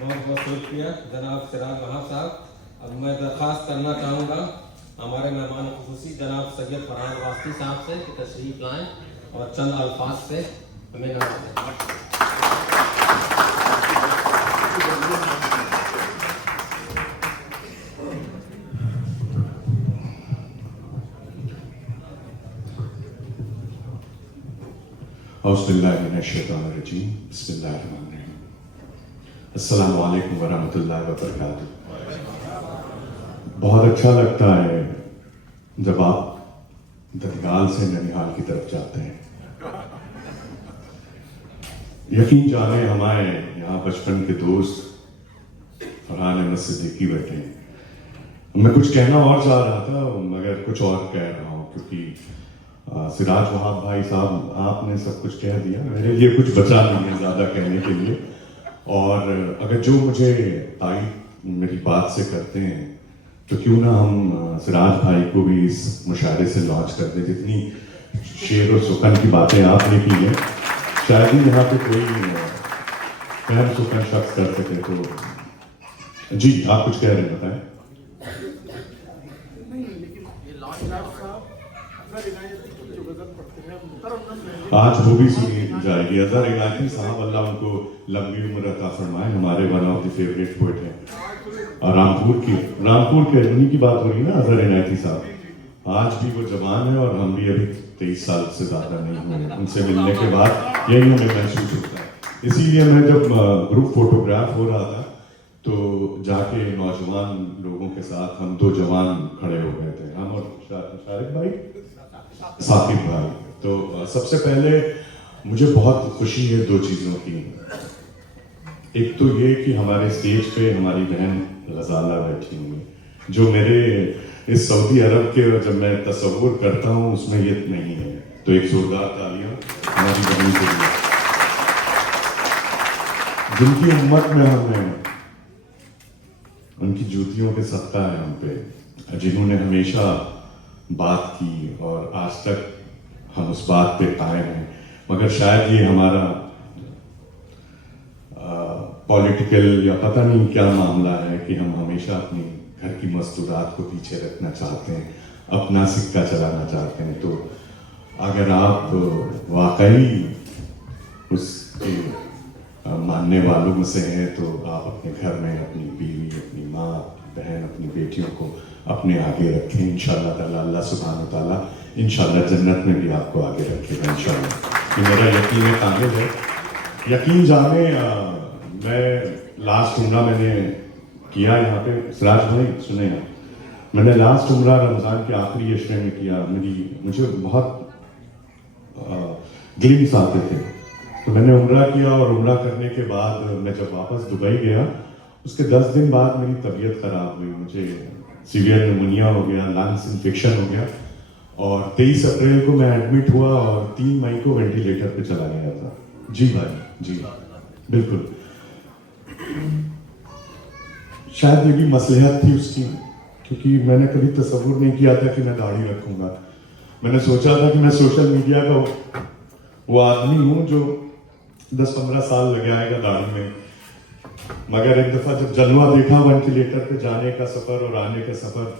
بہت بہت شکریہ جناب سراج وہاب صاحب. اب میں درخواست کرنا چاہوں گا ہمارے مہمان خصوصی جناب سید فرحان واسطی صاحب سے کہ تشریف لائیں اور چند الفاظ سے ہمیں نوازیں. اعوذ باللہ من الشیطان الرجیم بسم اللہ الرحمن الرحیم. السلام علیکم ورحمۃ اللہ وبرکاتہ. بہت اچھا لگتا ہے جب آپ دنگال سے ننیہال کی طرف جاتے ہیں. یقین جانے ہمارے یہاں بچپن کے دوست فرحان احمد صدیقی بیٹھے ہیں. میں کچھ کہنا اور چاہ رہا تھا مگر کچھ اور کہہ رہا ہوں کیونکہ سراج وہاب بھائی صاحب آپ نے سب کچھ کہہ دیا. میرے لیے کچھ بچا نہیں ہے زیادہ کہنے کے لیے. اور اگر جو مجھے تائید میری بات سے کرتے ہیں تو کیوں نہ ہم سراج بھائی کو بھی اس مشاعرے سے لانچ کر دیں. جتنی شعر و سخن کی باتیں آپ نے کی ہیں شاید ہی یہاں پہ کوئی فہم سخن شخص کر سکے. تو جی آپ کچھ کہہ رہے ہیں بتائیں. آج وہ بھی سنی جائے گی. اظہر عنایتی صاحب اللہ ان کو لمبی عمر عطا فرمائے. ہمارے one of the favourite poet ہیں. اور رامپور کے انہی کی بات ہو رہی نا اظہر عنایتی صاحب. آج بھی وہ جوان ہیں اور ہم بھی ابھی 23 سال سے زیادہ نہیں ہوئے. ان سے ملنے کے بعد یہی ہمیں محسوس ہوتا ہے. اسی لیے میں جب گروپ فوٹوگراف ہو رہا تھا تو جا کے نوجوان لوگوں کے ساتھ ہم دو جوان کھڑے ہو گئے تھے, ہم اور شارق بھائی ثاقب بھائی. تو سب سے پہلے مجھے بہت خوشی ہے دو چیزوں کی. ایک تو یہ کہ ہمارے اسٹیج پہ ہماری بہن غزالہ بیٹھی ہوئی جو میرے اس سعودی عرب کے جب میں تصور کرتا ہوں اس میں یہ نہیں ہے. تو ایک زوردار تالیاں ہماری بہن کے لیے جن کی امت میں ہمیں ان کی جوتیوں کے صدقہ ہے ہم پہ, جنہوں نے ہمیشہ بات کی اور آج تک ہم اس بات پہ قائم ہیں. مگر شاید یہ ہمارا پولیٹیکل یا پتہ نہیں کیا معاملہ ہے کہ ہم ہمیشہ اپنی گھر کی مستورات کو پیچھے رکھنا چاہتے ہیں, اپنا سکہ چلانا چاہتے ہیں. تو اگر آپ واقعی اس کے ماننے والوں میں سے ہیں تو آپ اپنے گھر میں اپنی بیوی, اپنی ماں, بہن, اپنی بیٹیوں کو اپنے آگے رکھیں. انشاءاللہ تعالیٰ اللہ سبحانہ و تعالیٰ انشاءاللہ جنت میں بھی آپ کو آگے رکھے گا انشاءاللہ. یہ میرا یقین کامل ہے. یقین جانے میں لاسٹ عمرہ میں نے کیا یہاں پہ. سراج بھائی سنیں گا, میں نے لاسٹ عمرہ رمضان کے آخری عشرے میں کیا. مجھے بہت گلمس آتے تھے. تو میں نے عمرہ کیا اور عمرہ کرنے کے بعد میں جب واپس دبئی گیا اس کے 10 دن بعد میری طبیعت خراب ہوئی. مجھے سیویئر نیمونیا ہو گیا, لنگس انفیکشن ہو گیا اور 23 اپریل کو میں ایڈمٹ ہوا اور 3 مئی کو وینٹیلیٹر پہ چلا گیا تھا. جی بھائی جی بالکل. شاید یہ بھی مصلحت تھی اس کی کیونکہ میں نے کبھی تصور نہیں کیا تھا کہ میں داڑھی رکھوں گا. میں نے سوچا تھا کہ میں سوشل میڈیا کا وہ آدمی ہوں جو 10-15 سال لگے آئے گا داڑھی میں. مگر ایک دفعہ جب جلوہ دیکھا وینٹیلیٹر پہ جانے کا سفر اور آنے کا سفر,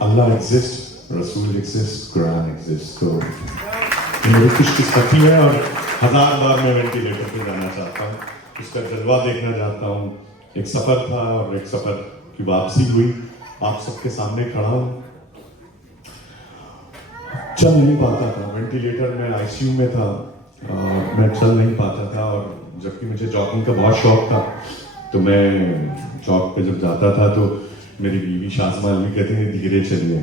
اللہ ایگزسٹ, رسول ایگزسٹ, قرآن ایگزسٹ. تو میری خوش قسمتی ہے اور 1000 بار میں وینٹیلیٹر پہ جانا چاہتا ہوں, اس کا جلوہ دیکھنا چاہتا ہوں. ایک سفر تھا اور ایک سفر کی واپسی ہوئی. آپ سب کے سامنے کھڑا ہوں. چل نہیں پاتا تھا, وینٹیلیٹر میں آئی سی یو میں تھا اور میں چل نہیں پاتا تھا. اور جبکہ مجھے جاگنگ کا بہت شوق تھا تو میں جاگ پہ جب جاتا تھا تو میری بیوی شازمہ بھی کہتی ہیں دھیرے چلیے.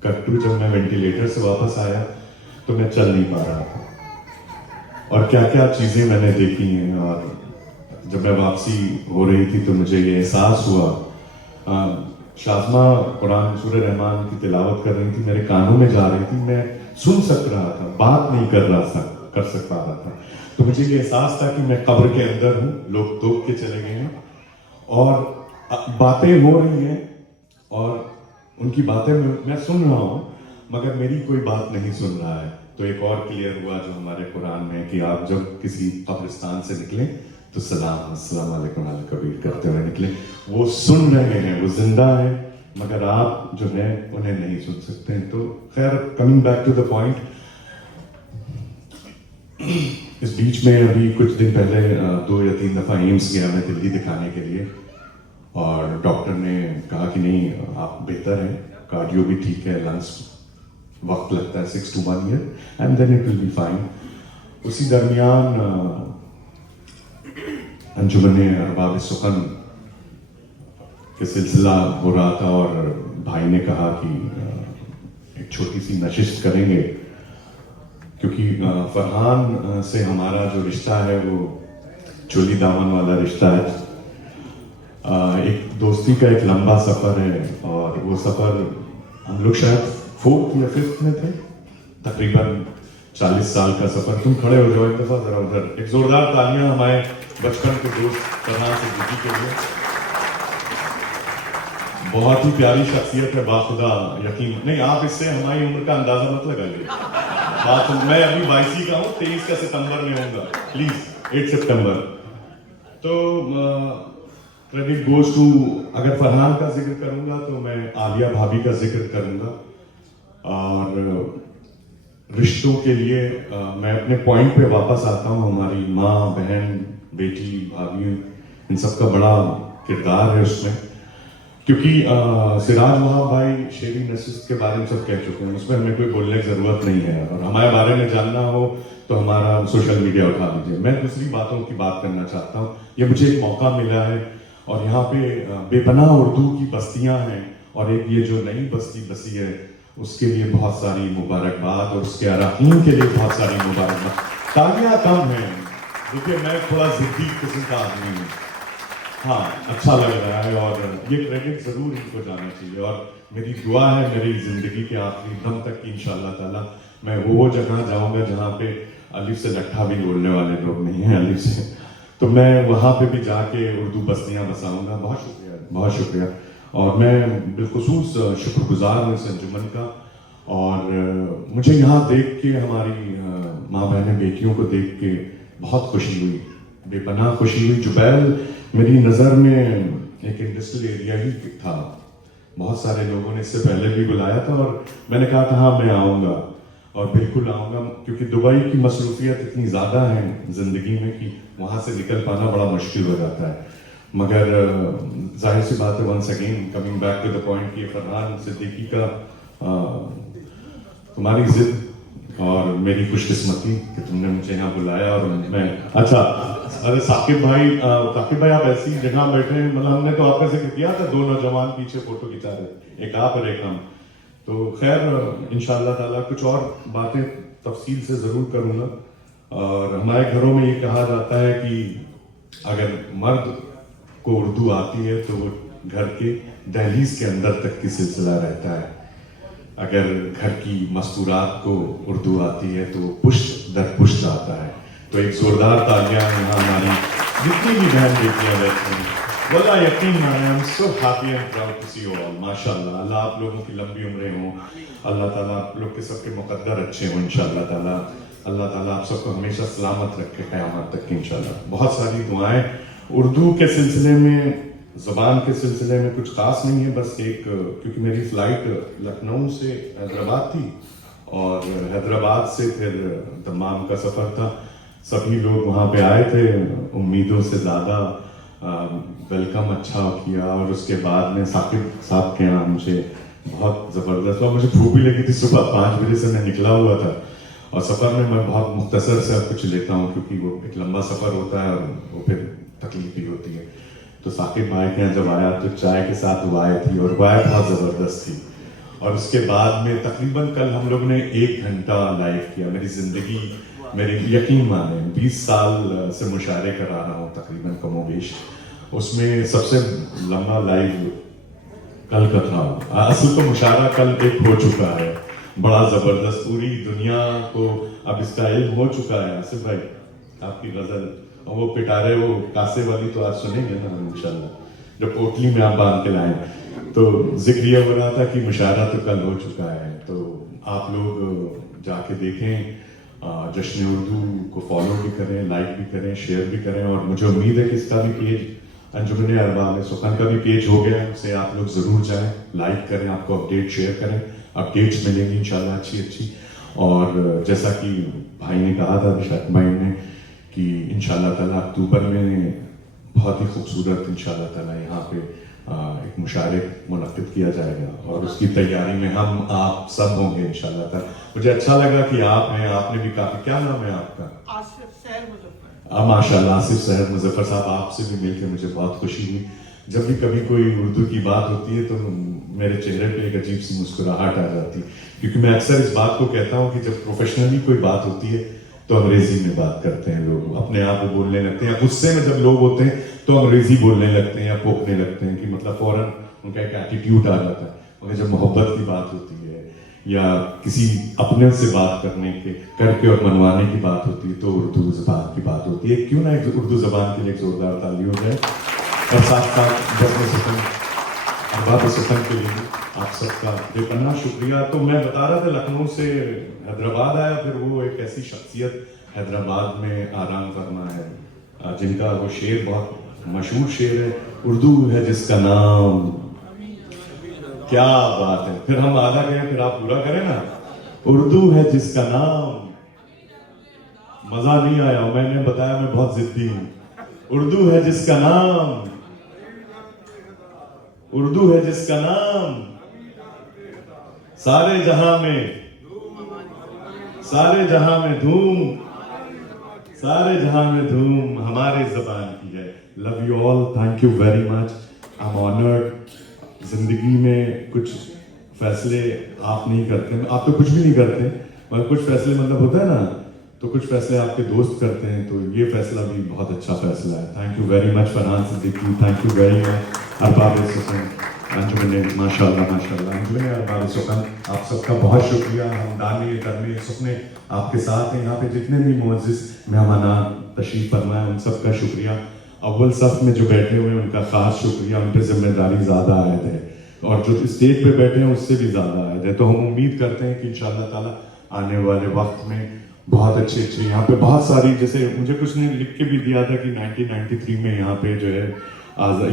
کٹو جب میں وینٹیلیٹر سے واپس آیا تو میں چل نہیں پا رہا تھا اور کیا کیا چیزیں میں نے دیکھی ہیں. اور جب میں واپسی ہو رہی تھی تو مجھے یہ احساس ہوا, شازمہ قرآن سورہ رحمان کی تلاوت کر رہی تھی, میرے کانوں میں جا رہی تھی, میں سن سک رہا تھا, بات نہیں کر سکتا رہا تھا. تو مجھے یہ احساس تھا کہ میں قبر کے اندر ہوں, لوگ توپ کے چلے گئے ہیں اور باتیں ہو رہی ہیں اور ان کی باتیں میں سن رہا ہوں मगर मेरी कोई बात नहीं सुन रहा है। तो एक और क्लियर हुआ जो हमारे कुरान में कि आप जब किसी कब्रिस्तान से निकलें तो सलाम अस्सलाम वालेकुम अल कबीर करते हुए निकले। वो सुन रहे हैं, वो जिंदा है, मगर आप जो है उन्हें नहीं सुन सकते हैं। तो खैर, coming back to the point, इस बीच में अभी कुछ दिन पहले 2 या 3 दफा एम्स गया मैं दिल्ली दिखाने के लिए, और डॉक्टर ने कहा कि नहीं आप बेहतर हैं, कार्डियो भी ठीक है, लंग्स वक्त लगता है 6 to 1 year and then it will be fine. उसी दरमियान अंजुमन अरबाब सुखन के सिलसिला हो रहा था और भाई ने कहा कि एक छोटी सी नशिस्त करेंगे, क्योंकि फरहान से हमारा जो रिश्ता है वो चोली दामन वाला रिश्ता है। एक दोस्ती का एक लंबा सफर है, और वो सफर हम लोग शायद 4th या 5th में थे, तकरीबन 40 साल का सफर। तुम खड़े हो जाओ एक दफा जरा उधर, एक जोरदार तालियां हमारे बचपन के दोस्त फरहान सिद्दीकी के लिए। बहुत ही प्यारी शख्सियत है, बाखुदा, यकीन नहीं आप इससे हमारी उम्र का अंदाजा मत लगाइए। बात मैं अभी 22 का हूँ, 23 का सितंबर में होऊंगा, प्लीज 8 सितंबर। तो क्रेडिट गोज टू, अगर फरहान का जिक्र करूंगा तो मैं आलिया भाभी का जिक्र करूंगा। और रिश्तों के लिए मैं अपने पॉइंट पे वापस आता हूँ। हमारी माँ, बहन, बेटी, भाभी, इन सब का बड़ा किरदार है उसमें, क्योंकि सिराज वहाब भाई शेरी नशिस्त के बारे में सब कह चुके हैं, उसमें हमें कोई बोलने की जरूरत नहीं है। और हमारे बारे में जानना हो तो हमारा सोशल मीडिया उठा लीजिए। मैं दूसरी बातों की बात करना चाहता हूँ। ये मुझे एक मौका मिला है, और यहाँ पे बेपनाह उर्दू की बस्तियां हैं, और एक ये जो नई बस्ती बसी है उसके लिए बहुत सारी मुबारकबाद, और उसके अरकान के लिए बहुत सारी मुबारकबाद। तालियां कम हैं, देखिए मैं थोड़ा जिद्दी किस्म का आदमी हूँ, हाँ अच्छा लग रहा है, और ये क्रेडिट जरूर इनको जाना चाहिए। और मेरी दुआ है मेरी जिंदगी के आखिरी दम तक की इंशाअल्लाह ताला मैं वो जगह जाऊंगा जहाँ पे अलिफ से लट्ठा भी बोलने वाले लोग नहीं हैं अलिफ से, तो मैं वहाँ पे भी जाके उर्दू बस्तियाँ बसाऊंगा। बहुत शुक्रिया, बहुत शुक्रिया। और मैं बिलखुसूस शुक्रगुजार हूँ इस अंजुमन का, और मुझे यहाँ देख के, हमारी माँ बहनें बेटियों को देख के बहुत खुशी हुई, बेपनाह खुशी हुई। जुबैल मेरी नज़र में एक इंडस्ट्रियल एरिया ही था, बहुत सारे लोगों ने इससे पहले भी बुलाया था, और मैंने कहा था हाँ मैं आऊँगा, और बिल्कुल आऊँगा, क्योंकि दुबई की मसरूफियत इतनी ज़्यादा है ज़िंदगी में कि वहाँ से निकल पाना बड़ा मुश्किल हो जाता है। मगर जाहिर सी बात है, once again coming back to the point कि फरहान सिद्दीकी का तुम्हारी जिद और मेरी खुशकिस्मती कि तुमने मुझे यहाँ बुलाया, और मैं अच्छा, अरे साकिब भाई आप ऐसी जगह बैठे हैं, मतलब हमने तो आपका जिक्र किया था, 2 नौजवान पीछे फोटो खिंचा रहे, एक आप और एक हम। तो खैर इंशाअल्लाह ताला कुछ और बातें तफसील से जरूर करूँगा। और हमारे घरों में ये कहा जाता है कि अगर मर्द को उर्दू आती है तो वो घर के दहलीज के अंदर तक की सिलसिला रहता है, अगर घर की मस्तूरात को उर्दू आती है तो पुश्त दर पुश्त आता है। तो एक जोरदार तालियां यहाँ हमारी जितनी भी बहन बेटियां रहती हैं, वल्ला यकीन माने, I am so happy and proud to see you all. माशाल्लाह, अल्लाह आप लोगों की लंबी उम्रें हों, अल्लाह ताला आप लोग के सबके मुकद्दर अच्छे हों इंशाअल्लाह ताला। अल्लाह ताला आप सबको हमेशा सलामत रखे क़यामत तक की इंशाअल्लाह। बहुत सारी दुआएं। उर्दू के सिलसिले में, ज़बान के सिलसिले में कुछ खास नहीं है, बस एक, क्योंकि मेरी फ्लाइट लखनऊ से हैदराबाद थी, और हैदराबाद से फिर दमाम का सफ़र था। सभी लोग वहाँ पे आए थे, उम्मीदों से ज़्यादा वेलकम अच्छा किया, और उसके बाद में साकिब साहब के यहाँ मुझे बहुत ज़बरदस्त, और मुझे भूख भी लगी थी, सुबह 5 बजे से मैं निकला हुआ था, और सफ़र में मैं बहुत मुख्तसर से अब कुछ लेता हूँ, क्योंकि वो एक लंबा सफ़र होता है और वो फिर तकलीफ भी होती है। तो साकिब भाई के यहाँ जब आया तो चाय के साथ वाय थी, और वाय बहुत ज़बरदस्त थी। और उसके बाद में तकरीबन कल हम लोग ने 1 घंटा लाइव किया। मेरी ज़िंदगी, मेरे यकीन माने 20 साल से मुशायरे करा रहा हूँ तकरीबन कमोबेश, उसमें सबसे लंबा लाइव कल का था। असल तो मुशायरा कल एक हो चुका है, बड़ा ज़बरदस्त, पूरी दुनिया को अब इसका इल्म हो चुका है। आसिफ भाई आपकी गज़ल, और वो पिटारे, वो कासे वाली तो आज सुनेंगे ना इंशाल्लाह, जो पोटली में आप बांध के लाए। तो जिक्र ये हो रहा था कि मुशायरा तो कल हो चुका है, तो आप लोग जा के देखें, जश्न उर्दू को फॉलो भी करें, लाइक भी करें, शेयर भी करें। और मुझे उम्मीद है कि इसका भी पेज अंजुमन अरबाब में सुखन का भी पेज हो गया है, उसे आप लोग ज़रूर जाएं, लाइक करें, आपको अपडेट शेयर करें, अपडेट्स मिलेंगी इंशाल्लाह अच्छी। और जैसा कि भाई ने कहा था, शाकिब भाई ने, कि इंशाल्लाह ताला अक्टूबर में बहुत ही खूबसूरत इंशाल्लाह ताला यहाँ पे एक मुशायरे मुनक़्क़िद किया जाएगा और उसकी तैयारी में हम आप सब होंगे इंशाल्लाह ताला। मुझे अच्छा लगा कि आप हैं, आपने भी काफ़ी, क्या नाम है आपका? आसिफ सहर मुजफ्फर। माशाल्लाह, आसिफ सहर मुजफ्फर साहब, आपसे भी मिलकर मुझे बहुत खुशी हुई। जब भी कभी कोई उर्दू की बात होती है तो मेरे चेहरे पे एक अजीब सी मुस्कुराहट आ जाती है, क्योंकि मैं अक्सर इस बात को कहता हूँ कि जब प्रोफेशनली कोई बात होती है तो अंग्रेजी में बात करते हैं लोग, अपने आप को बोलने लगते हैं। गुस्से में जब लोग होते हैं तो अंग्रेजी बोलने लगते हैं या पोकने लगते हैं, कि मतलब फौरन उनका एक एटीट्यूड आ जाता है। मगर जब मोहब्बत की बात होती है या किसी अपने से बात करके और मनवाने की बात होती है तो उर्दू ज़बान की बात होती है। क्यों ना एक उर्दू ज़बान के लिए एक जोरदार ताली हो जाए। और साथ साथ अरबाब सुखन के लिए आप सबका बेपनाह शुक्रिया। तो मैं बता रहा था, लखनऊ से हैदराबाद आया, फिर वो एक ऐसी शख्सियत हैदराबाद में आराम फरमा है जिनका वो शेर बहुत मशहूर शेर है, उर्दू है जिसका नाम। क्या बात है, फिर हम आधा गए, फिर आप पूरा करें ना। उर्दू है जिसका नाम, मजा नहीं आया, मैंने बताया मैं बहुत जिद्दी हूं। उर्दू है जिसका नाम, उर्दू है जिसका नाम, सारे जहां में धूम, सारे जहां में धूम हमारे जबान की है। Love you all, thank you very much, I am honoured. जिंदगी में कुछ फैसले आप नहीं करते, आप तो कुछ भी नहीं करते, मगर कुछ फैसले मतलब होता है ना, तो कुछ फैसले आपके दोस्त करते हैं, तो ये फैसला भी बहुत अच्छा फैसला है। Thank you very much Farhan Siddiqui, thank you very much Arbab सुखन, अंजुमन, माशाल्लाह माशाल्लाह, अंजुमन अरबाब सुखन, आप सबका बहुत शुक्रिया। हम दानी करने सुखने आपके साथ हैं, यहाँ पे जितने भी मुअज़्ज़िज़ मेहमान तशरीफ़ फरमाए उन सबका शुक्रिया। अव्वल सफ में जो बैठे हुए हैं उनका खास शुक्रिया, उन पर जिम्मेदारी ज़्यादा आयद है, और जो स्टेज पे बैठे हैं उससे भी ज़्यादा आयद है। तो हम उम्मीद करते हैं कि इंशाअल्लाह ताला आने वाले वक्त में बहुत अच्छे यहाँ पे बहुत सारी, जैसे मुझे कुछ ने लिख के भी दिया था कि 1993 में यहाँ पे जो है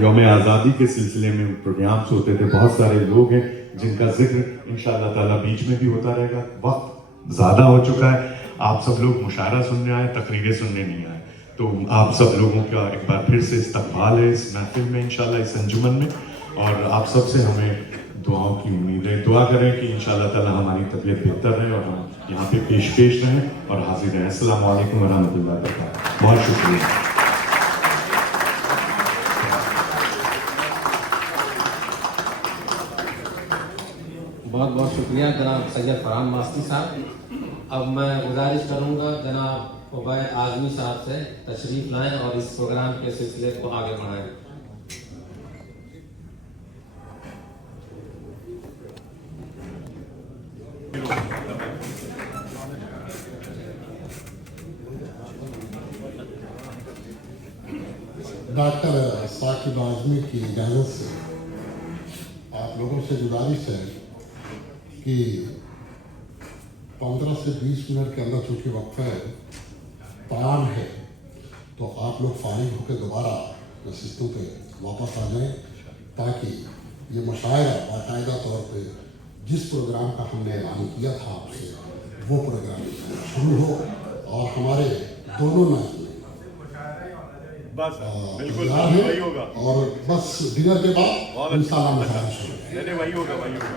यौम आज़ादी के सिलसिले में प्रोग्राम्स होते थे। बहुत सारे लोग हैं जिनका जिक्र इंशाअल्लाह ताला बीच में भी होता रहेगा। वक्त ज़्यादा हो चुका है, आप सब लोग मुशायरा सुनने आए, तकरीरें सुनने नहीं आए, तो आप सब लोगों का एक बार फिर से इस्तकबाल है इस महफिल में इंशाल्लाह, इस अंजुमन में। और आप सब से हमें दुआओं की उम्मीद है। दुआ करें कि इंशाल्लाह ताला हमारी तबीयत बेहतर रहे और हम यहाँ पे पेश रहें और हाजिर रहें। अस्सलाम वालेकुम व रहमतुल्लाहि व बरकातहू। बहुत शुक्रिया। बहुत बहुत शुक्रिया जनाब सैयद फरहान मास्ती साहब। अब मैं गुजारिश करूंगा जनाब उबैद आज़मी साहब से तशरीफ लाएं और इस प्रोग्राम के सिलसिले को आगे बढ़ाएं। डॉक्टर साकिब आज़मी की इजाज़त से आप लोगों से गुजारिश है कि 15 से 20 मिनट के अंदर चूँकि वक्फे तमाम है, तो आप लोग फारिग होकर दोबारा नशिस्तों पे वापस आ जाएं, ताकि ये मुशायरा बाकायदा तौर पे जिस प्रोग्राम का हमने ऐलान किया था आपसे, वो प्रोग्राम शुरू हो और हमारे दोनों नाज़िम बस बिल्कुल तैयार हैं वही होगा, और बस डिनर के बाद इंशाअल्लाह मुशायरा शुरू। वही होगा, वही होगा।